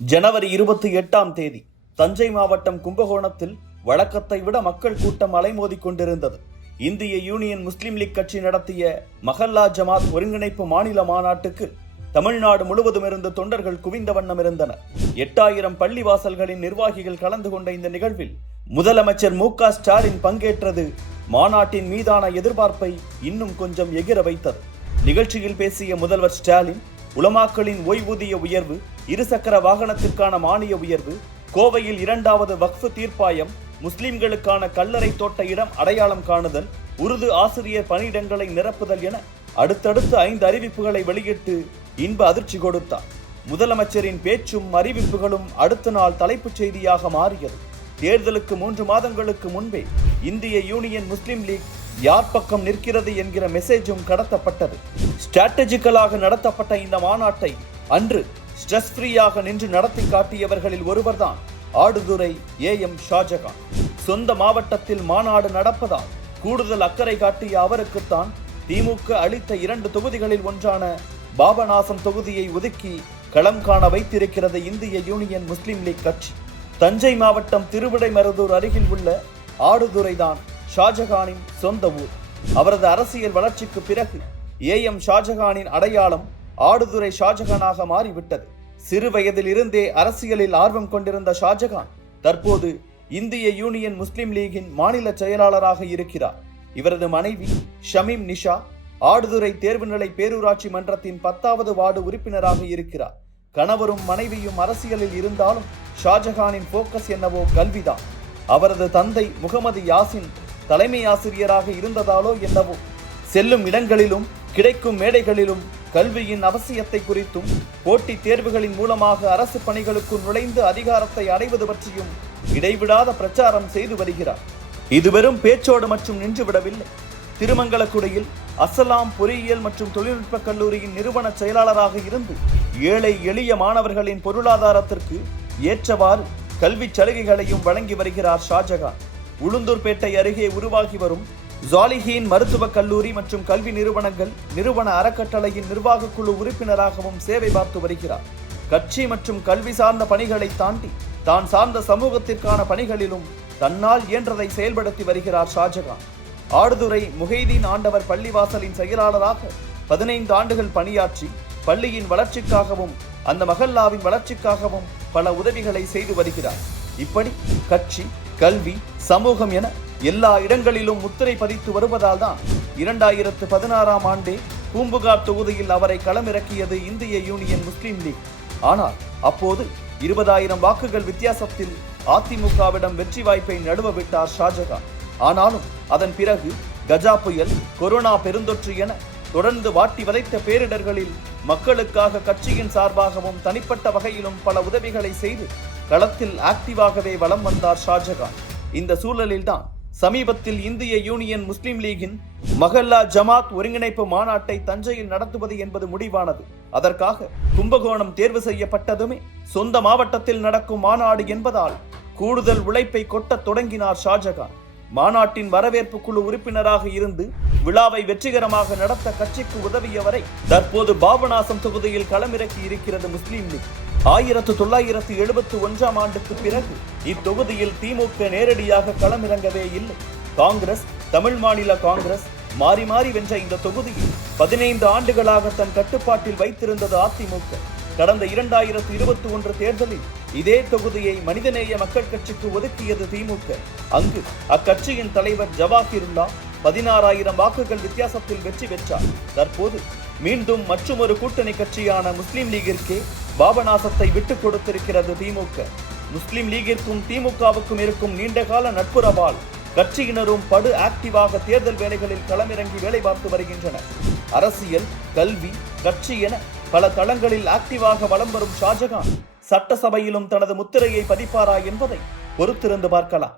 ஜனவரி 28 தஞ்சை மாவட்டம் கும்பகோணத்தில் வழக்கத்தை விட மக்கள் கூட்டம் அலைமோதிக் கொண்டிருந்தது. இந்திய யூனியன் முஸ்லிம் லீக் கட்சி நடத்திய மஹல்லா ஜமாத் ஒருங்கிணைப்பு மாநில மாநாட்டுக்கு தமிழ்நாடு முழுவதும் இருந்து தொண்டர்கள் குவிந்த வண்ணம் இருந்தனர். 8000 பள்ளிவாசல்களின் நிர்வாகிகள் கலந்து கொண்ட இந்த நிகழ்வில் முதலமைச்சர் மு.க. ஸ்டாலின் பங்கேற்றது மாநாட்டின் மீதான எதிர்பார்ப்பை இன்னும் கொஞ்சம் எகிர வைத்தது. நிகழ்ச்சியில் பேசிய முதல்வர் ஸ்டாலின், உலமாக்களின் ஓய்வூதிய உயர்வு, இருசக்கர வாகனத்திற்கான மானிய உயர்வு, கோவையில் 2வது வக்ஃப் தீர்ப்பாயம், முஸ்லிம்களுக்கான கல்லறை தோட்ட இடம் அடையாளம் காணுதல், உருது ஆசிரியர் பணியிடங்களை நிரப்புதல் என அடுத்தடுத்து 5 அறிவிப்புகளை வெளியிட்டு இன்ப அதிர்ச்சி கொடுத்தார். முதலமைச்சரின் பேச்சும் அறிவிப்புகளும் அடுத்த நாள் தலைப்புச் செய்தியாக மாறியது. தேர்தலுக்கு 3 மாதங்களுக்கு முன்பே இந்திய யூனியன் முஸ்லிம் லீக் யார் பக்கம் நிற்கிறது என்கிற மெசேஜும் கடத்தப்பட்டது. ஸ்ட்ராட்டஜிக்கலாக நடத்தப்பட்ட இந்த மாநாட்டை அன்று ஸ்ட்ரெஸ் ஃப்ரீயாக நின்று நடத்தி காட்டியவர்களில் ஒருவர்தான் ஆடுதுறை ஏ.எம். ஷாஜகான். சொந்த மாவட்டத்தில் மாநாடு நடப்பதால் கூடுதல் அக்கறை காட்டிய அவருக்குத்தான் திமுக அளித்த 2 தொகுதிகளில் ஒன்றான பாபநாசம் தொகுதியை ஒதுக்கி களம் காண வைத்திருக்கிறது இந்திய யூனியன் முஸ்லிம் லீக் கட்சி. தஞ்சை மாவட்டம் திருவிடைமருதூர் அருகில் உள்ள ஆடுதுறைதான் ஷாஜகானின் சொந்த ஊர். அவரது அரசியல் வளர்ச்சிக்கு பிறகு ஏ.எம். ஷாஜகானின் அடையாளம் ஆடுதுறை ஷாஜகானாக மாறிவிட்டது. சிறு வயதில் இருந்தே அரசியலில் ஆர்வம் கொண்டிருந்த ஷாஜகான் தற்போது இந்திய யூனியன் முஸ்லிம் லீகின் மாநில செயலாளராக இருக்கிறார். இவரது மனைவி ஷமீம் நிஷா ஆடுதுறை தேர்வுநிலை பேரூராட்சி மன்றத்தின் 10வது வார்டு உறுப்பினராக இருக்கிறார். கணவரும் மனைவியும் அரசியலில் இருந்தாலும் ஷாஜகானின் போக்கஸ் என்னவோ கல்விதான். அவரது தந்தை முகமது யாசின் தலைமை ஆசிரியராக இருந்ததாலோ என்னவோ செல்லும் இடங்களிலும் கிடைக்கும் மேடைகளிலும் கல்வியின் அவசியத்தை குறித்தும் போட்டித் தேர்வுகளின் மூலமாக அரசு பணிகளுக்கு நுழைந்து அதிகாரத்தை அடைவது பற்றியும் இடைவிடாத பிரச்சாரம் செய்து வருகிறார். இது வெறும் பேச்சோடு மற்றும் நின்றுவிடவில்லை. திருமங்கலக்குடியில் அஸ்ஸலாம் பொறியியல் மற்றும் தொழில்நுட்ப கல்லூரியின் நிறுவன செயலாளராக இருந்து ஏழை எளிய மாணவர்களின் பொருளாதாரத்திற்கு ஏற்றவாறு கல்வி சலுகைகளையும் வழங்கி வருகிறார் ஷாஜகான். உளுந்தூர்பேட்டை அருகே உருவாகி வரும் ஜாலிஹீன் மருத்துவக் கல்லூரி மற்றும் கல்வி நிறுவன அறக்கட்டளையின் நிர்வாக குழு உறுப்பினராகவும் சேவை பார்த்து வருகிறார். கட்சி மற்றும் கல்வி சார்ந்த பணிகளை தாண்டி தான் சார்ந்த சமூகத்திற்கான பணிகளிலும் தன்னால் இயன்றதை செயல்படுத்தி வருகிறார் ஷாஜகான். ஆடுதுறை முஹைதீன் ஆண்டவர் பள்ளிவாசலின் செயலாளராக 15 ஆண்டுகள் பணியாற்றி பள்ளியின் வளர்ச்சிக்காகவும் அந்த மஹல்லாவின் வளர்ச்சிக்காகவும் பல உதவிகளை செய்து வருகிறார். இப்படி கட்சி, கல்வி, சமூகம் என எல்லா இடங்களிலும் முத்திரை பதித்து வருவதால் தான் 2016ஆம் ஆண்டே பூம்புகார் தொகுதியில் அவரை களமிறக்கியது இந்திய யூனியன் முஸ்லிம் லீக். ஆனால் அப்போது 20,000 வாக்குகள் வித்தியாசத்தில் அதிமுகவிடம் வெற்றி வாய்ப்பை நழுவ விட்டார் ஷாஜகான். ஆனாலும் அதன் பிறகு கஜா புயல், கொரோனா பெருந்தொற்று என தொடர்ந்து வாட்டி வதைத்த பேரிடர்களில் மக்களுக்காக கட்சியின் சார்பாகவும் தனிப்பட்ட வகையிலும் பல உதவிகளை செய்து களத்தில் ஆக்டிவாகவே வலம் வந்தார் ஷாஜகான். இந்த சூழலில்தான் சமீபத்தில் இந்திய யூனியன் முஸ்லிம் லீகின் மஹல்லா ஜமாத் ஒருங்கிணைப்பு மாநாட்டை தஞ்சையில் நடத்துவது என்பது முடிவானது. அதற்காக கும்பகோணம் தேர்வு செய்யப்பட்டதுமே சொந்த மாவட்டத்தில் நடக்கும் மாநாடு என்பதால் கூடுதல் உழைப்பை கொட்டத் தொடங்கினார் ஷாஜகான். மாநாட்டின் வரவேற்பு குழு உறுப்பினராக இருந்து விழாவை வெற்றிகரமாக நடத்த கட்சிக்கு உதவியவரை தற்போது பாபநாசம் தொகுதியில் களமிறக்கி இருக்கிறது முஸ்லிம் லீக். 1971ஆம் ஆண்டுக்கு பிறகு இத்தொகுதியில் திமுக நேரடியாக களமிறங்கவே இல்லை. காங்கிரஸ், தமிழ் மாநில காங்கிரஸ் மாறி மாறி வென்ற இந்த தொகுதியில் 15 ஆண்டுகளாக தன் கட்டுப்பாட்டில் வைத்திருந்தது அதிமுக. கடந்த 2021 தேர்தலில் இதே தொகுதியை மனிதநேய மக்கள் கட்சிக்கு ஒதுக்கியது திமுக. அங்கு அக்கட்சியின் தலைவர் ஜவாஹிருல்லா 16,000 வாக்குகள் வித்தியாசத்தில் வெற்றி பெற்றார். தற்போது மீண்டும் மற்றொரு கூட்டணி கட்சியான முஸ்லிம் லீகிற்கே பாபநாசத்தை விட்டுக் கொடுத்திருக்கிறது திமுக. முஸ்லிம் லீகிற்கும் திமுகவுக்கும் இருக்கும் நீண்டகால நட்புறவால் கட்சியினரும் படு ஆக்டிவாக தேர்தல் வேலைகளில் களமிறங்கி வேலை பார்த்து வருகின்றனர். அரசியல், கல்வி, கட்சி என பல தளங்களில் ஆக்டிவாக வலம் வரும் ஷாஜகான் சட்டசபையிலும் தனது முத்திரையை பதிப்பாரா என்பதை பொறுத்திருந்து பார்க்கலாம்.